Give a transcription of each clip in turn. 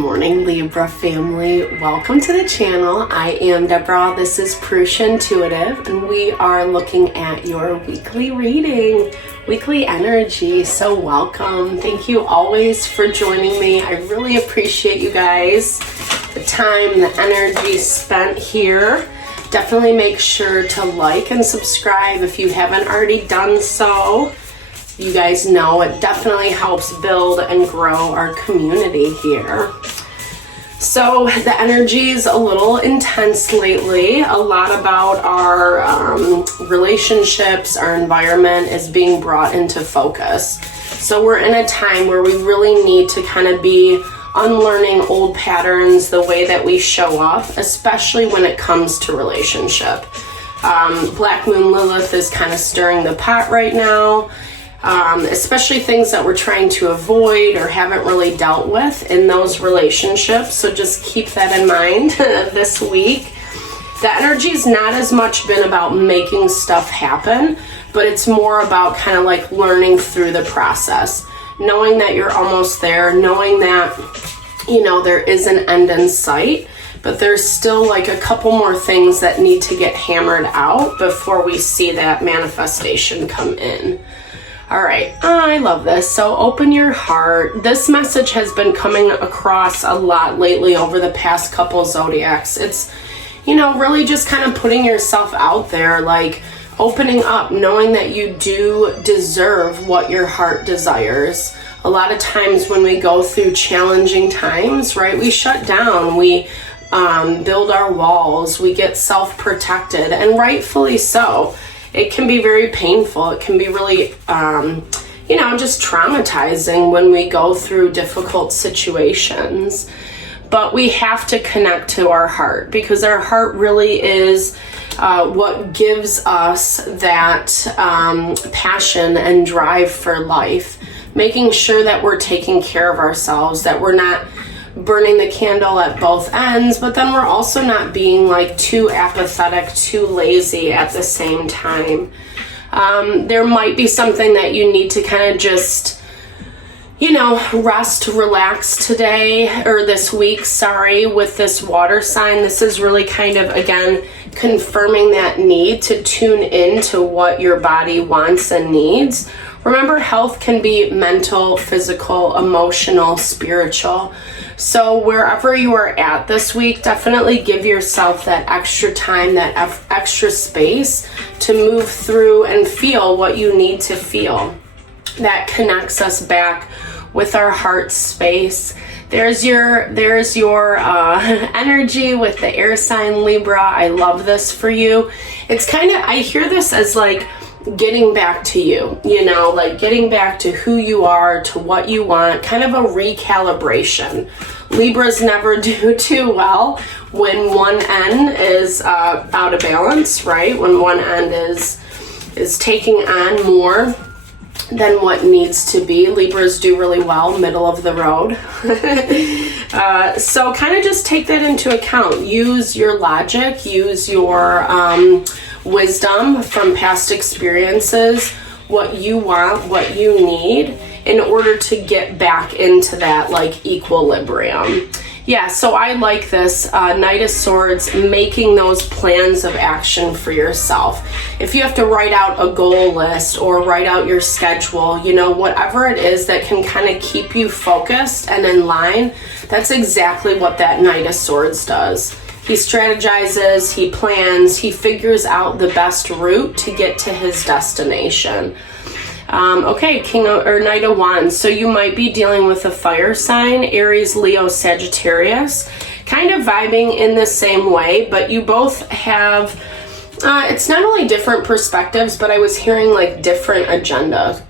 morning, Libra family. Welcome to the channel. I am Deborah. This is Purusha Intuitive, and we are looking at your weekly reading, weekly energy. So welcome. Thank you always for joining me. I really appreciate you guys, the time, the energy spent here. Definitely make sure to like and subscribe if you haven't already done so. You guys know it definitely helps build and grow our community here. So the energy is a little intense lately. A lot about our relationships, our environment is being brought into focus. So we're in a time where we really need to kind of be unlearning old patterns, the way that we show up, especially when it comes to relationship. Black Moon Lilith is kind of stirring the pot right now. Especially things that we're trying to avoid or haven't really dealt with in those relationships. So just keep that in mind this week. The energy's not as much been about making stuff happen, but it's more about kind of like learning through the process, knowing that you're almost there, knowing that, you know, there is an end in sight, but there's still like a couple more things that need to get hammered out before we see that manifestation come in. All right, I love this. So open your heart. This message has been coming across a lot lately over the past couple zodiacs. It's, you know, really just kind of putting yourself out there, like opening up, knowing that you do deserve what your heart desires. A lot of times when we go through challenging times, right, we shut down, we build our walls, we get self-protected, and rightfully so. It can be very painful. It can be really, you know, just traumatizing when we go through difficult situations. But we have to connect to our heart, because our heart really is what gives us that passion and drive for life. Making sure that we're taking care of ourselves, that we're not burning the candle at both ends, but then we're also not being like too apathetic, too lazy at the same time. There might be something that you need to kind of just, you know, rest, relax today or this week, with this water sign. This is really kind of, again, confirming that need to tune into what your body wants and needs. Remember, health can be mental, physical, emotional, spiritual. So wherever you are at this week, definitely give yourself that extra time, that extra space to move through and feel what you need to feel. That connects us back with our heart space. There's your energy with the air sign Libra. I love this for you. It's kind of, I hear this as like getting back to you, you know, like getting back to who you are, to what you want, kind of a recalibration. Libras never do too well when one end is out of balance, right? When one end is taking on more than what needs to be. Libras do really well, middle of the road. So kind of just take that into account. Use your logic, use your wisdom from past experiences, what you want, what you need, in order to get back into that like equilibrium. Yeah, so I like this Knight of Swords, making those plans of action for yourself. If you have to write out a goal list or write out your schedule, you know, whatever it is that can kind of keep you focused and in line, that's exactly what that Knight of Swords does. He strategizes, he plans, he figures out the best route to get to his destination. Okay, Knight of Wands. So you might be dealing with a fire sign, Aries, Leo, Sagittarius, kind of vibing in the same way, but you both have, it's not only different perspectives, but I was hearing like different agendas.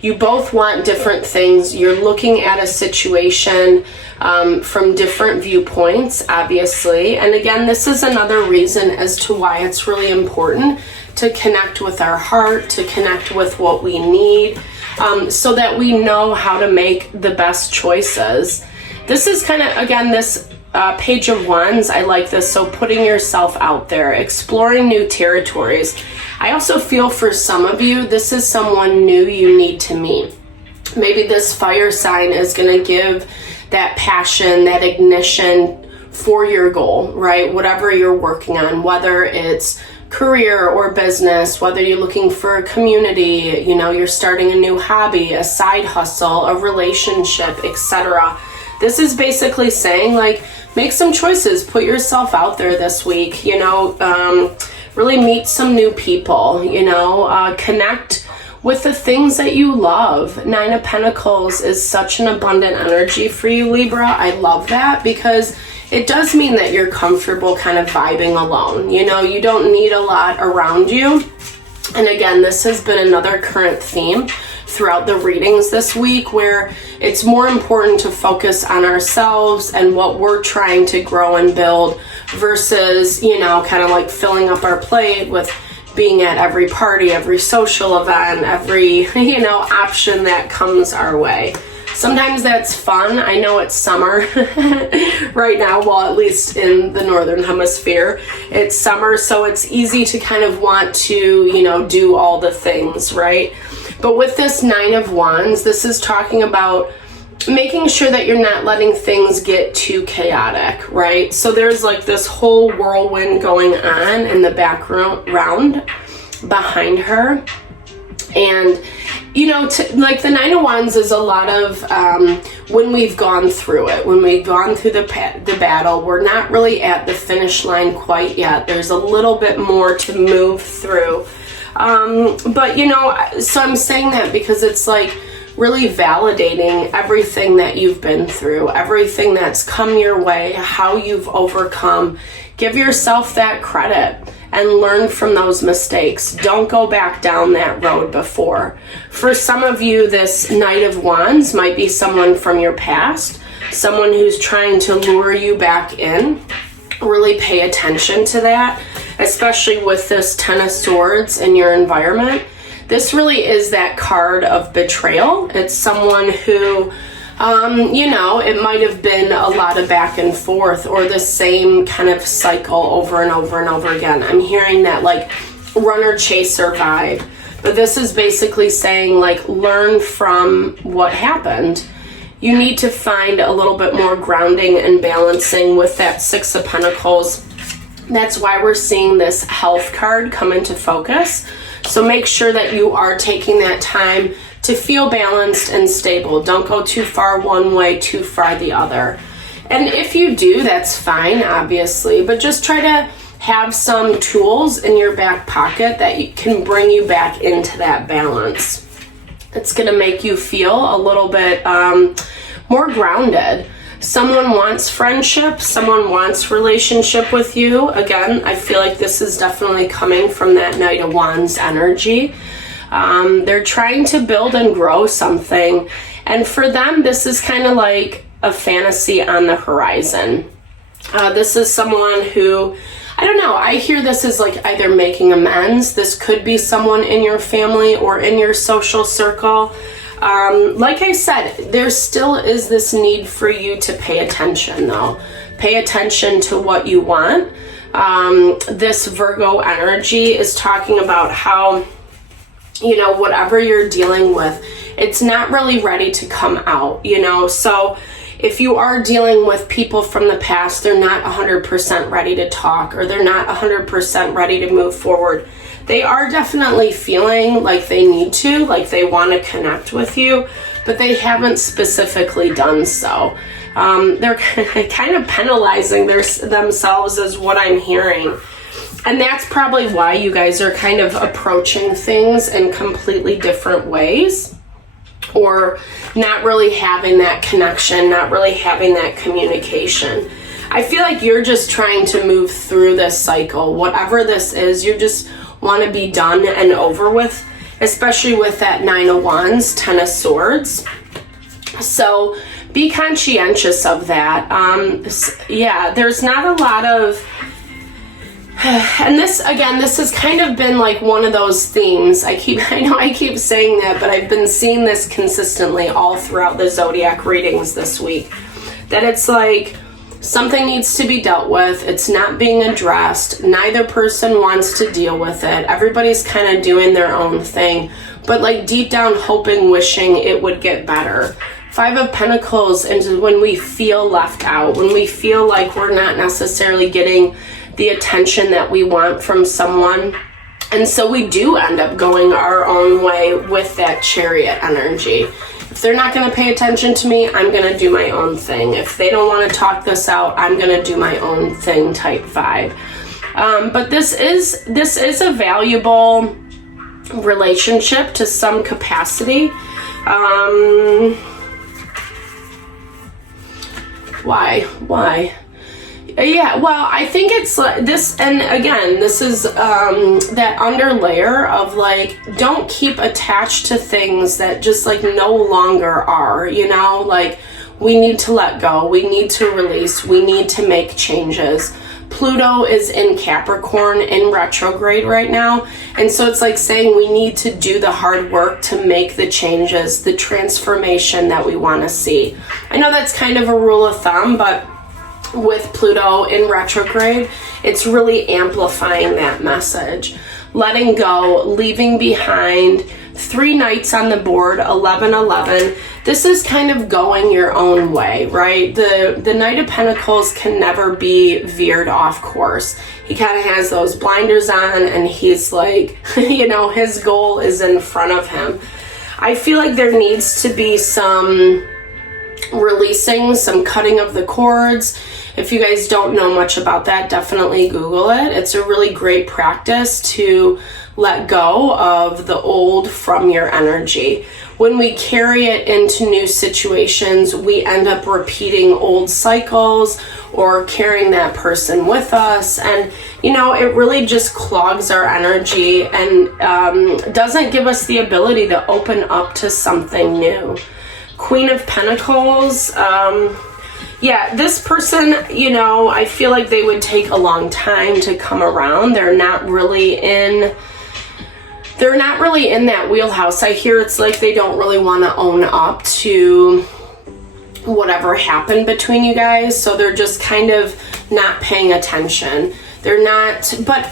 You both want different things. You're looking at a situation from different viewpoints, obviously. And again, this is another reason as to why it's really important to connect with our heart, to connect with what we need, so that we know how to make the best choices. This is kind of, again, this Page of Wands, I like this. So putting yourself out there, exploring new territories. I also feel for some of you, this is someone new you need to meet. Maybe this fire sign is going to give that passion, that ignition for your goal, right? Whatever you're working on, whether it's career or business, whether you're looking for a community, you know, you're starting a new hobby, a side hustle, a relationship, etc. This is basically saying, like, make some choices, put yourself out there this week, you know, really meet some new people, you know, connect with the things that you love. 9 of Pentacles is such an abundant energy for you, Libra. I love that because it does mean that you're comfortable kind of vibing alone. You know, you don't need a lot around you. And again, this has been another current theme throughout the readings this week, where it's more important to focus on ourselves and what we're trying to grow and build versus, you know, kind of like filling up our plate with being at every party, every social event, every, you know, option that comes our way. Sometimes that's fun. I know it's summer right now, well, at least in the Northern Hemisphere. It's summer, so it's easy to kind of want to, you know, do all the things, right? But with this 9 of Wands, this is talking about making sure that you're not letting things get too chaotic, right? So there's like this whole whirlwind going on in the background behind her. And, you know, like the 9 of Wands is a lot of when we've gone through it, when we've gone through the battle, we're not really at the finish line quite yet. There's a little bit more to move through. But, you know, so I'm saying that because it's like really validating everything that you've been through, everything that's come your way, how you've overcome. Give yourself that credit and learn from those mistakes. Don't go back down that road before. For some of you, this Knight of Wands might be someone from your past, someone who's trying to lure you back in. Really pay attention to that, especially with this 10 of Swords in your environment. This really is that card of betrayal. It's someone who, you know, it might have been a lot of back and forth or the same kind of cycle over and over and over again. I'm hearing that like runner chaser vibe. But this is basically saying, like, learn from what happened. You need to find a little bit more grounding and balancing with that 6 of Pentacles. That's why we're seeing this health card come into focus. So make sure that you are taking that time to feel balanced and stable. Don't go too far one way, too far the other. And if you do, that's fine, obviously, but just try to have some tools in your back pocket that can bring you back into that balance. It's going to make you feel a little bit more grounded. Someone wants friendship, someone wants relationship with you. Again, I feel like this is definitely coming from that Knight of Wands energy. They're trying to build and grow something. And for them, this is kind of like a fantasy on the horizon. This is someone who, I don't know, I hear this as like either making amends. This could be someone in your family or in your social circle. Like I said, there still is this need for you to pay attention, though. Pay attention to what you want. This Virgo energy is talking about how, you know, whatever you're dealing with, it's not really ready to come out, you know. So if you are dealing with people from the past, they're not 100% ready to talk, or they're not 100% ready to move forward. They are definitely feeling like they need to, like they want to connect with you, but they haven't specifically done so. They're kind of penalizing themselves is what I'm hearing. And that's probably why you guys are kind of approaching things in completely different ways, or not really having that connection, not really having that communication. I feel like you're just trying to move through this cycle. Whatever this is, you just want to be done and over with, especially with that 9 of Wands, 10 of Swords. So be conscientious of that. Yeah, there's not a lot of, and this, again, this has kind of been like one of those themes. I know I keep saying that, but I've been seeing this consistently all throughout the zodiac readings this week, that it's like, something needs to be dealt with. It's not being addressed. Neither person wants to deal with it. Everybody's kind of doing their own thing. but like deep down hoping, wishing it would get better. Five of Pentacles is when we feel left out, when we feel like we're not necessarily getting the attention that we want from someone. And so we do end up going our own way with that Chariot energy. If they're not going to pay attention to me, I'm going to do my own thing. If they don't want to talk this out, I'm going to do my own thing type vibe. But this is a valuable relationship to some capacity. Why? Yeah, well, I think it's like this, and again, this is that under layer of like, don't keep attached to things that just like no longer are, you know, like we need to let go, we need to release, we need to make changes. Pluto is in Capricorn in retrograde right now, and so it's like saying we need to do the hard work to make the changes, the transformation that we want to see. I know that's kind of a rule of thumb, but with Pluto in retrograde, it's really amplifying that message. Letting go, leaving behind. 3 knights on the board, 11-11. This is kind of going your own way, right? The Knight of Pentacles can never be veered off course. He kind of has those blinders on, and he's like, you know, his goal is in front of him. I feel like there needs to be some releasing, some cutting of the cords. If you guys don't know much about that, definitely Google it. It's a really great practice to let go of the old from your energy. When we carry it into new situations, we end up repeating old cycles or carrying that person with us. And, you know, it really just clogs our energy and doesn't give us the ability to open up to something new. Queen of Pentacles, yeah, this person, you know, I feel like they would take a long time to come around. They're not really in that wheelhouse. I hear it's like they don't really want to own up to whatever happened between you guys, so they're just kind of not paying attention. They're not, but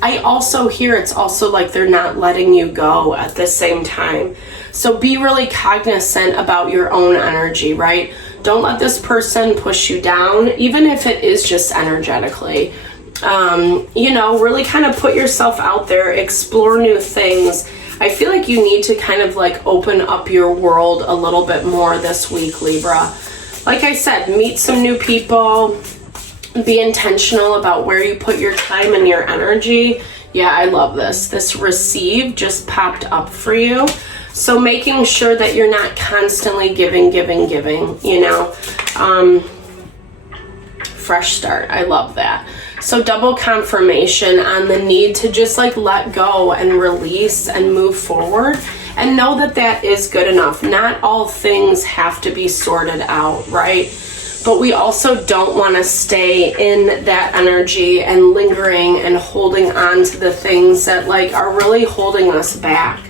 I also hear it's also like they're not letting you go at the same time. So be really cognizant about your own energy, right? Don't let this person push you down, even if it is just energetically. You know, really kind of put yourself out there, explore new things. I feel like you need to kind of like open up your world a little bit more this week, Libra. Like I said, meet some new people, be intentional about where you put your time and your energy. Yeah, I love this. This receive just popped up for you. So making sure that you're not constantly giving, you know. Fresh start. I love that. So double confirmation on the need to just like let go and release and move forward, and know that that is good enough. Not all things have to be sorted out, right? But we also don't want to stay in that energy and lingering and holding on to the things that like are really holding us back.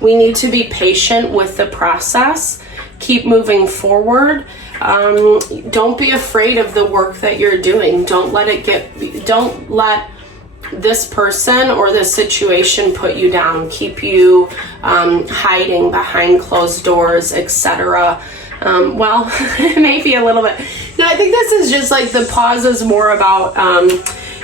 We need to be patient with the process, keep moving forward. Don't be afraid of the work that you're doing. Don't let this person or this situation put you down, keep you hiding behind closed doors, etc. Well, maybe a little bit. No, I think this is just like the pause is more about,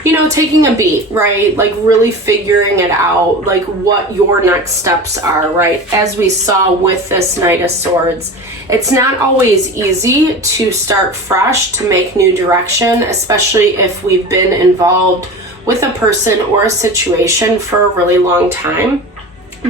you know, taking a beat, right? Like really figuring it out, like what your next steps are, right? As we saw with this Knight of Swords, it's not always easy to start fresh, to make new direction, especially if we've been involved with a person or a situation for a really long time.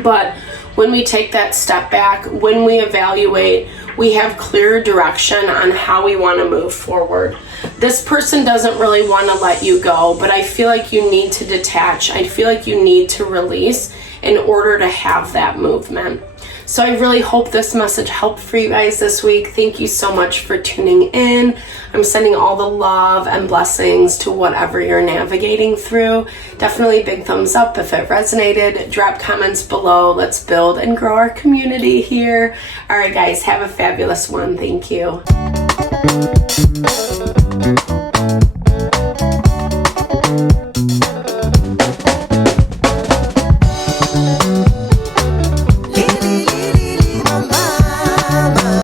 But when we take that step back, when we evaluate, we have clear direction on how we want to move forward. This person doesn't really want to let you go, but I feel like you need to detach. I feel like you need to release in order to have that movement. So I really hope this message helped for you guys this week. Thank you so much for tuning in. I'm sending all the love and blessings to whatever you're navigating through. Definitely big thumbs up if it resonated. Drop comments below. Let's build and grow our community here. All right, guys, have a fabulous one. Thank you.